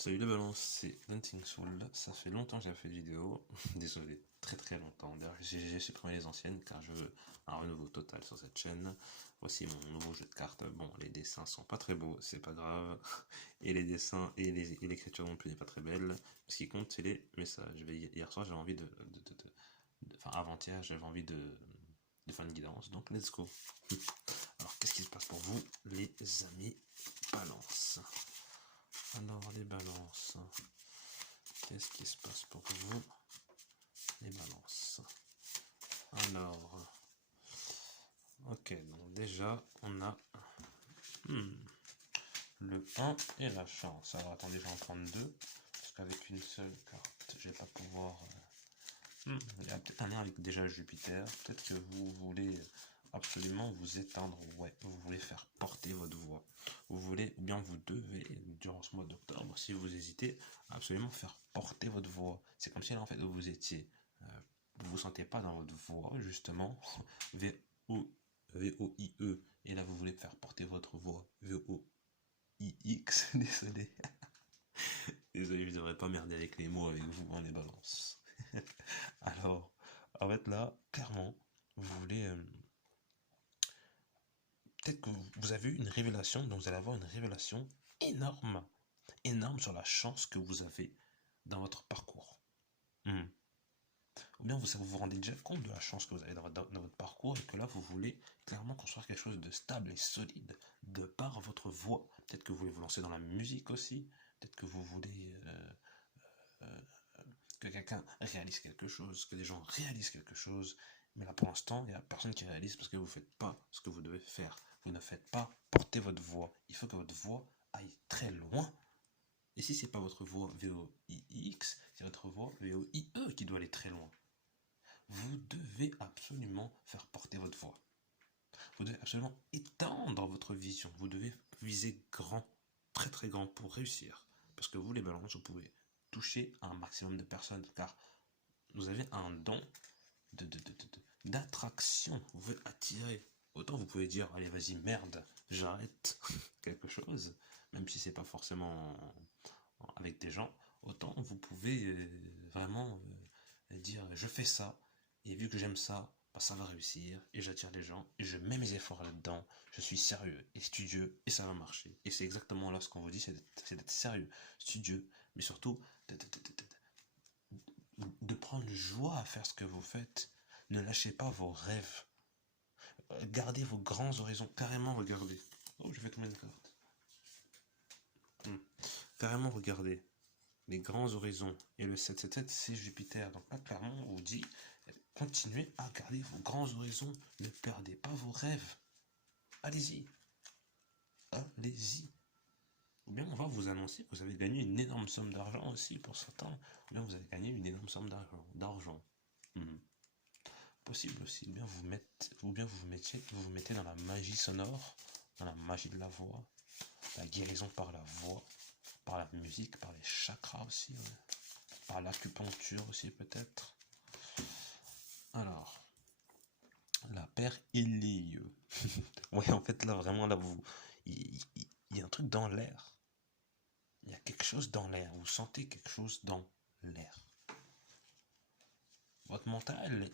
Salut les balances, c'est Dancing Soul. Ça fait longtemps que j'ai fait de vidéo. Désolé, très très longtemps. D'ailleurs, j'ai supprimé les anciennes car je veux un renouveau total sur cette chaîne. Voici mon nouveau jeu de cartes. Bon, les dessins sont pas très beaux, c'est pas grave. Et les dessins et l'écriture non plus n'est pas très belle. Ce qui compte, c'est les messages. Hier soir, j'avais envie enfin, avant-hier, j'avais envie de faire une guidance. Donc, let's go. Alors, qu'est-ce qui se passe pour vous, les amis balance? Alors, les balances, qu'est-ce qui se passe pour vous, les balances? Alors, ok, donc déjà, on a le 1 et la chance. Alors, attendez, je vais en prendre deux, parce qu'avec une seule carte, je vais pas pouvoir... il y a peut-être un lien avec déjà Jupiter. Peut-être que vous voulez absolument vous éteindre, ouais, vous voulez faire porter votre voix. Vous voulez, ou bien vous devez, durant ce mois d'octobre, si vous hésitez, absolument faire porter votre voix. C'est comme si là, en fait, vous étiez, vous vous sentez pas dans votre voix, justement, V-O-I-E, et là, vous voulez faire porter votre voix, V-O-I-X, désolé. Désolé, je devrais pas merder avec les mots avec vous, on les balance. Alors, en fait, là, clairement, vous voulez... peut-être que vous avez eu une révélation, donc vous allez avoir une révélation énorme, énorme sur la chance que vous avez dans votre parcours. Ou bien vous vous rendez déjà compte de la chance que vous avez dans votre parcours et que là vous voulez clairement construire quelque chose de stable et solide de par votre voix. Peut-être que vous voulez vous lancer dans la musique aussi, peut-être que vous voulez que quelqu'un réalise quelque chose, que des gens réalisent quelque chose, mais là pour l'instant il n'y a personne qui réalise parce que vous ne faites pas ce que vous devez faire. Vous ne faites pas porter votre voix. Il faut que votre voix aille très loin. Et si c'est pas votre voix V-O-I-X, c'est votre voix V-O-I-E qui doit aller très loin. Vous devez absolument faire porter votre voix. Vous devez absolument étendre votre vision. Vous devez viser grand, très très grand pour réussir. Parce que vous les balances, vous pouvez toucher un maximum de personnes car vous avez un don d'attraction. Vous pouvez attirer. Autant vous pouvez dire, allez vas-y merde, j'arrête quelque chose, même si c'est pas forcément avec des gens, autant vous pouvez vraiment dire je fais ça, et vu que j'aime ça, bah, ça va réussir, et j'attire les gens, et je mets mes efforts là-dedans, je suis sérieux et studieux, et ça va marcher. Et c'est exactement là ce qu'on vous dit, c'est d'être sérieux, studieux, mais surtout de prendre joie à faire ce que vous faites. Ne lâchez pas vos rêves. Gardez vos grands horizons, carrément regardez. Oh, je vais tomber une carte. Carrément regardez les grands horizons. Et le 777, c'est Jupiter. Donc là, clairement, on vous dit, continuez à garder vos grands horizons. Ne perdez pas vos rêves. Allez-y. Allez-y. Ou bien on va vous annoncer que vous avez gagné une énorme somme d'argent aussi pour certains. Ou bien vous avez gagné une énorme somme d'argent. Possible aussi. Ou bien vous vous mettez dans la magie sonore, dans la magie de la voix, la guérison par la voix, par la musique, par les chakras aussi, ouais. Par l'acupuncture aussi peut-être. Alors, la paire Illieu. Ouais, en fait là vraiment là il y a un truc dans l'air. Il y a quelque chose dans l'air. Vous sentez quelque chose dans l'air. Votre mental,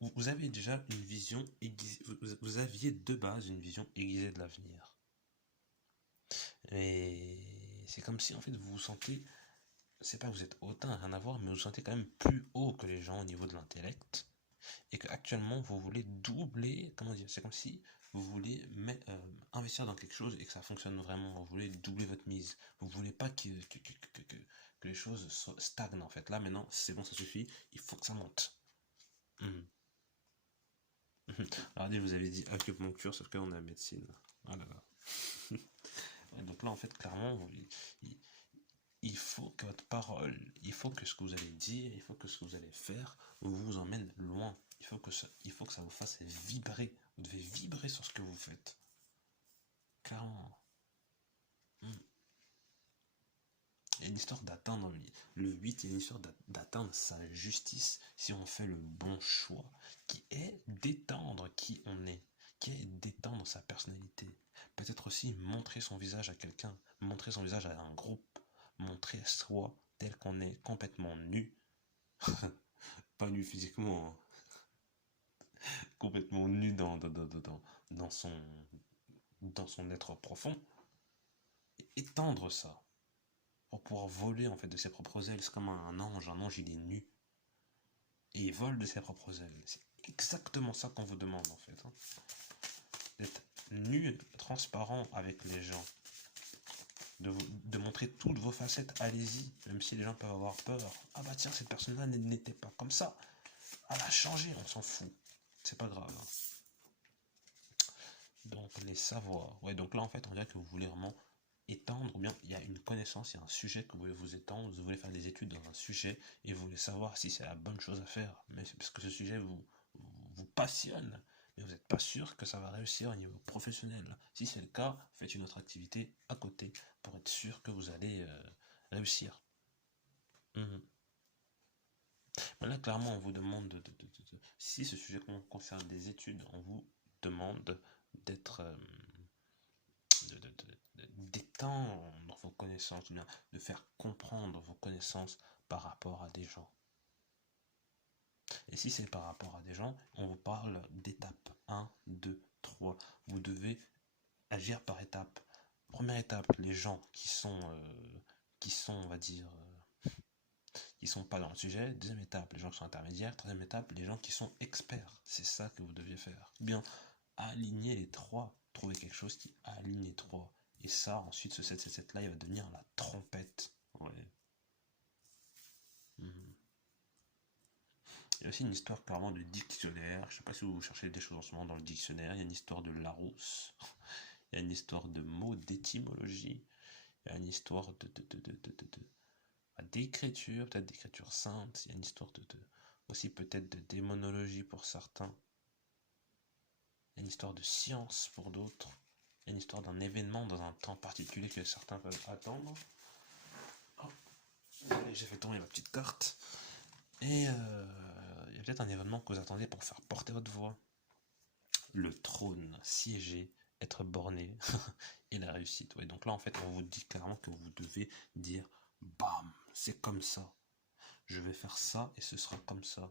vous avez déjà une vision aiguisée. Vous aviez de base une vision aiguisée de l'avenir. Et c'est comme si en fait vous vous sentez, c'est pas que vous êtes hautain, rien à voir, mais vous vous sentez quand même plus haut que les gens au niveau de l'intellect. Et qu'actuellement vous voulez doubler, comment dire, c'est comme si vous voulez investir dans quelque chose et que ça fonctionne vraiment, vous voulez doubler votre mise, vous voulez pas que les choses stagnent en fait. Là maintenant c'est bon, ça suffit, il faut que ça monte. Regardez, vous avez dit acupuncture sauf qu'on a la médecine. Ah là là. Ouais, donc là en fait clairement il faut que votre parole, il faut que ce que vous allez dire, il faut que ce que vous allez faire vous emmène loin. Il faut que ça vous fasse vibrer. Vous devez vibrer sur ce que vous faites. Clairement. Il y a une histoire d'atteindre le 8, il y a une histoire d'atteindre sa justice si on fait le bon choix, qui est d'étendre qui on est, qui est d'étendre sa personnalité. Peut-être aussi montrer son visage à quelqu'un, montrer son visage à un groupe, montrer soi tel qu'on est complètement nu, pas nu physiquement, hein, complètement nu dans son, dans son être profond, et étendre ça pour pouvoir voler en fait de ses propres ailes. C'est comme un ange il est nu et il vole de ses propres ailes. C'est exactement ça qu'on vous demande en fait, hein. D'être nu, transparent avec les gens, de montrer toutes vos facettes, allez-y, même si les gens peuvent avoir peur. Ah bah tiens, cette personne-là n'était pas comme ça, elle a changé, on s'en fout, c'est pas grave, hein. Donc les savoirs, ouais, donc là en fait on dirait que vous voulez vraiment étendre, ou bien il y a une connaissance, il y a un sujet que vous voulez vous étendre, vous voulez faire des études dans un sujet, et vous voulez savoir si c'est la bonne chose à faire, mais c'est parce que ce sujet vous passionne, mais vous n'êtes pas sûr que ça va réussir au niveau professionnel. Si c'est le cas, faites une autre activité à côté pour être sûr que vous allez réussir. Mhm. Mais là, clairement, on vous demande si ce sujet concerne des études, on vous demande d'être d'étendre vos connaissances, ou bien de faire comprendre vos connaissances par rapport à des gens. Et si c'est par rapport à des gens, on vous parle d'étapes 1, 2, 3. Vous devez agir par étapes. Première étape, les gens qui sont, on va dire, qui sont pas dans le sujet. Deuxième étape, les gens qui sont intermédiaires. Troisième étape, les gens qui sont experts. C'est ça que vous deviez faire. Bien, aligner les trois. Trouver quelque chose qui aligne les trois. Et ça, ensuite, ce 777 là, il va devenir la trompette. Ouais. Mhm. Il y a aussi une histoire clairement de dictionnaire. Je sais pas si vous cherchez des choses en ce moment dans le dictionnaire. Il y a une histoire de Larousse. Il y a une histoire de mots d'étymologie. Il y a une histoire d'écriture, peut-être d'écriture sainte. Il y a une histoire aussi peut-être de démonologie pour certains. Il y a une histoire de science pour d'autres. Il y a une histoire d'un événement dans un temps particulier que certains peuvent attendre. Oh, j'ai fait tomber ma petite carte. Et il y a peut-être un événement que vous attendez pour faire porter votre voix. Le trône, siéger, être borné et la réussite. Ouais, donc là, en fait, on vous dit clairement que vous devez dire bam, c'est comme ça. Je vais faire ça et ce sera comme ça.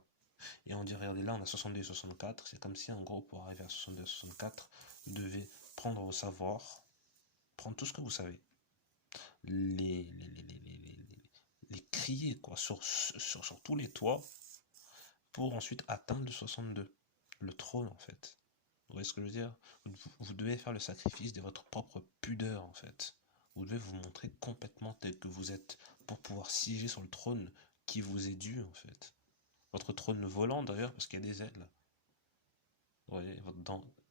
Et on dit, regardez, là, on a 62 et 64. C'est comme si, en gros, pour arriver à 62 et 64, vous devez prendre vos savoirs, prendre tout ce que vous savez, les crier, quoi, sur tous les toits, pour ensuite atteindre le 62. Le trône, en fait. Vous voyez ce que je veux dire? Vous devez faire le sacrifice de votre propre pudeur, en fait. Vous devez vous montrer complètement tel que vous êtes pour pouvoir siéger sur le trône qui vous est dû, en fait. Votre trône volant, d'ailleurs, parce qu'il y a des ailes. Vous voyez,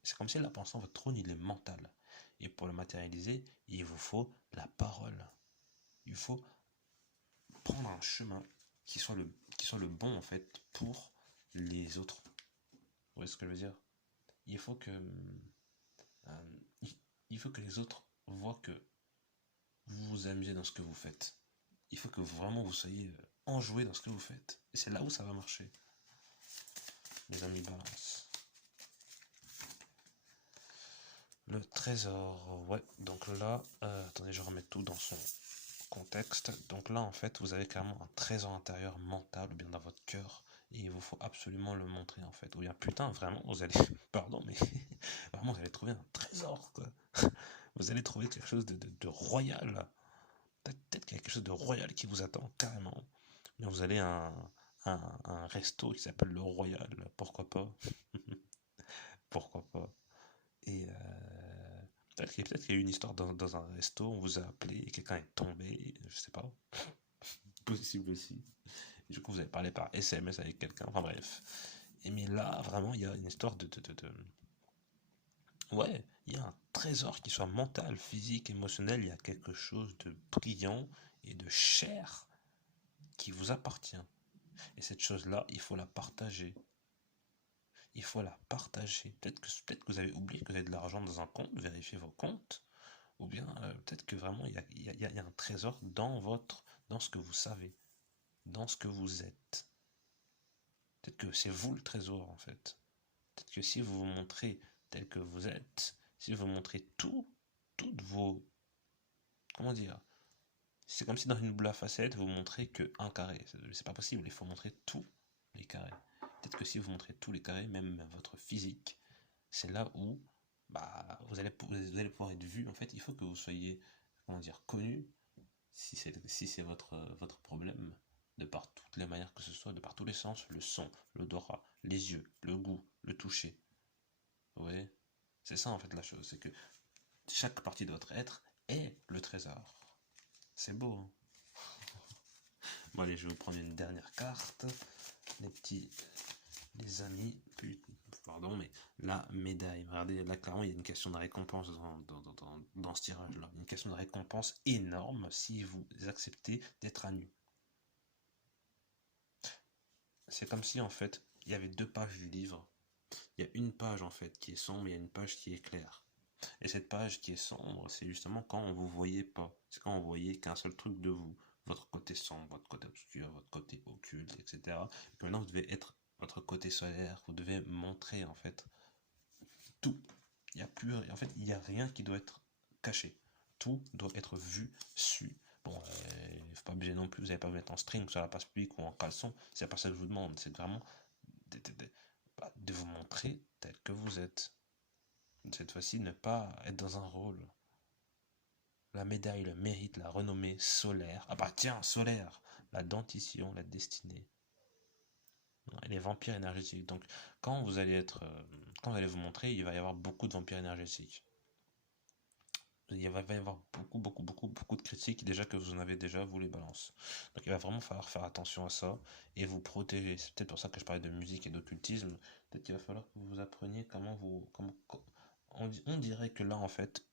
c'est comme si là, pour l'instant, votre trône, il est mental. Et pour le matérialiser, il vous faut la parole. Il faut prendre un chemin qui soit le bon, en fait, pour les autres. Vous voyez ce que je veux dire? Il faut que il faut que les autres voient que vous vous amusez dans ce que vous faites. Il faut que vraiment vous soyez enjoué dans ce que vous faites. Et c'est là où ça va marcher. Les amis balance. Le trésor, ouais. Donc là, attendez, je remets tout dans son contexte. Donc là, en fait, vous avez carrément un trésor intérieur mental, ou bien dans votre cœur. Et il vous faut absolument le montrer, en fait. Ou bien, putain, vraiment, vous allez... Pardon, mais... vraiment, vous allez trouver un trésor, quoi. Vous allez trouver quelque chose de royal. Peut-être quelque chose de royal qui vous attend, carrément. Mais vous allez à un resto qui s'appelle le Royal. Pourquoi pas? Pourquoi pas? Et peut-être qu'il y a eu une histoire dans un resto, on vous a appelé et quelqu'un est tombé, je sais pas. Possible aussi. Et du coup, vous avez parlé par SMS avec quelqu'un, enfin bref. Et mais là, vraiment, il y a une histoire Ouais, il y a un trésor qui soit mental, physique, émotionnel, il y a quelque chose de brillant et de cher qui vous appartient. Et cette chose-là, il faut la partager. Il faut la partager. Peut-être que vous avez oublié que vous avez de l'argent dans un compte, vérifiez vos comptes. Ou bien peut-être que vraiment il y a un trésor dans ce que vous savez, dans ce que vous êtes. Peut-être que c'est vous le trésor en fait. Peut-être que si vous vous montrez tel que vous êtes, si vous montrez toutes vos, comment dire, C'est comme si dans une boule à facettes, vous montrez que un carré. C'est pas possible, il faut montrer tous les carrés. Peut-être que si vous montrez tous les carrés, même votre physique, c'est là où bah, vous allez pouvoir être vu. En fait, il faut que vous soyez, comment dire, connu, si c'est votre problème, de par toutes les manières que ce soit, de par tous les sens, le son, l'odorat, les yeux, le goût, le toucher. Vous voyez? C'est ça en fait la chose, c'est que chaque partie de votre être est le trésor. C'est beau, hein? Bon allez, je vais vous prendre une dernière carte. Les amis, pardon, mais la médaille. Regardez, là clairement il y a une question de récompense dans ce tirage-là. Une question de récompense énorme si vous acceptez d'être à nu. C'est comme si en fait il y avait deux pages du livre. Il y a une page en fait qui est sombre, il y a une page qui est claire. Et cette page qui est sombre, c'est justement quand on vous voyait pas. C'est quand on voyait qu'un seul truc de vous. Votre côté sombre, votre côté obscur, votre côté occulte, etc. Et que maintenant vous devez être votre côté solaire, vous devez montrer en fait tout. Il y a plus, en fait, il n'y a rien qui doit être caché. Tout doit être vu, su. Bon, il ne faut pas obliger non plus, vous n'allez pas vous mettre en string sur la place publique ou en caleçon. C'est pas ça que je vous demande. C'est vraiment de vous montrer tel que vous êtes. Cette fois-ci, ne pas être dans un rôle. La médaille, le mérite, la renommée solaire. Ah bah tiens, solaire. La dentition, la destinée. Et les vampires énergétiques. Donc, quand vous allez quand vous allez vous montrer, il va y avoir beaucoup de vampires énergétiques. Il va y avoir beaucoup de critiques déjà que vous en avez déjà, vous les balances. Donc il va vraiment falloir faire attention à ça et vous protéger. C'est peut-être pour ça que je parlais de musique et d'occultisme. Peut-être qu'il va falloir que vous appreniez on dirait que là en fait,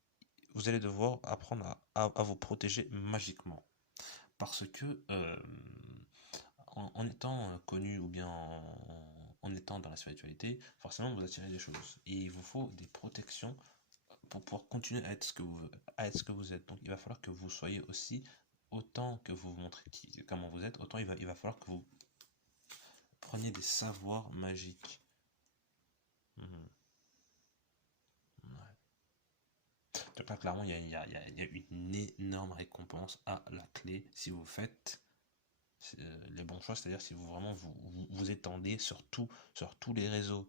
vous allez devoir apprendre à vous protéger magiquement. Parce que en étant connu ou bien en étant dans la spiritualité, forcément vous attirez des choses. Et il vous faut des protections pour pouvoir continuer à être ce que vous êtes. Donc il va falloir que vous soyez aussi, autant que vous vous montrez comment vous êtes, autant il va falloir que vous preniez des savoirs magiques. Mhm. Ouais. Donc là, clairement, il y a une énorme récompense à la clé si vous faites les bons choix, c'est-à-dire si vous vraiment vous étendez sur tous les réseaux,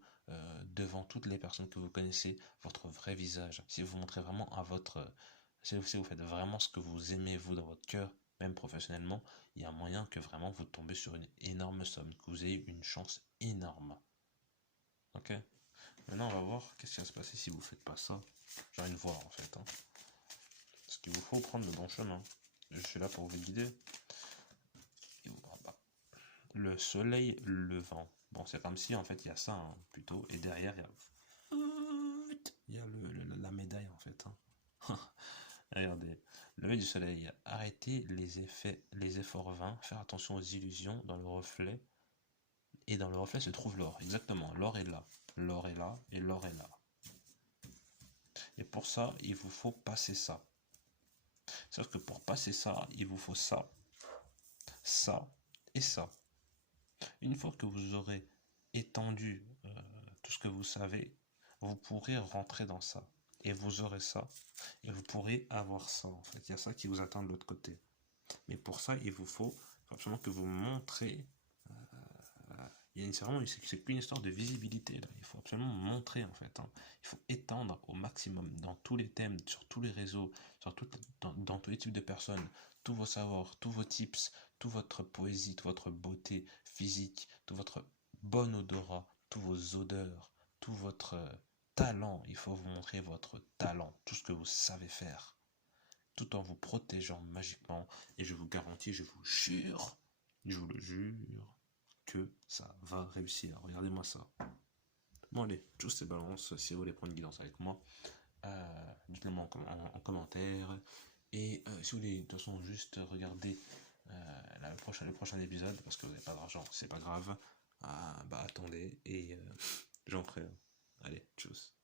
devant toutes les personnes que vous connaissez, votre vrai visage. Si vous montrez vraiment si vous faites vraiment ce que vous aimez vous dans votre cœur, même professionnellement, il y a un moyen que vraiment vous tombez sur une énorme somme, que vous ayez une chance énorme. Ok? Maintenant, on va voir qu'est-ce qui va se passer si vous faites pas ça. J'ai envie de voir en fait, hein. Parce qu'il vous faut prendre le bon chemin. Je suis là pour vous guider. Le soleil levant. Bon, c'est comme si en fait il y a ça, hein, plutôt, et derrière il y a la médaille en fait, hein. Regardez, lever du soleil, arrêter les efforts vains, faire attention aux illusions dans le reflet, et dans le reflet se trouve l'or, exactement, l'or est là, l'or est là, et l'or est là. Et pour ça, il vous faut passer ça. Sauf que pour passer ça, il vous faut ça, ça et ça. Une fois que vous aurez étendu tout ce que vous savez, vous pourrez rentrer dans ça. Et vous aurez ça. Et vous pourrez avoir ça, en fait. Il y a ça qui vous attend de l'autre côté. Mais pour ça, il faut absolument que vous montrez. C'est plus une histoire de visibilité, là. Il faut absolument montrer, en fait, hein. Il faut étendre au maximum dans tous les thèmes, sur tous les réseaux, dans tous les types de personnes, tous vos savoirs, tous vos tips, toute votre poésie, toute votre beauté physique, tout votre bon odorat, tous vos odeurs, tout votre talent. Il faut vous montrer votre talent, tout ce que vous savez faire, tout en vous protégeant magiquement. Et je vous garantis, je vous le jure, que ça va réussir. Regardez-moi ça. Bon allez, tous ces balances, si vous voulez prendre une guidance avec moi, dites-le moi en commentaire. Et si vous voulez de toute façon juste regarder le prochain épisode, parce que vous n'avez pas d'argent, c'est pas grave, bah attendez, et j'en ferai un. Allez, tchuss.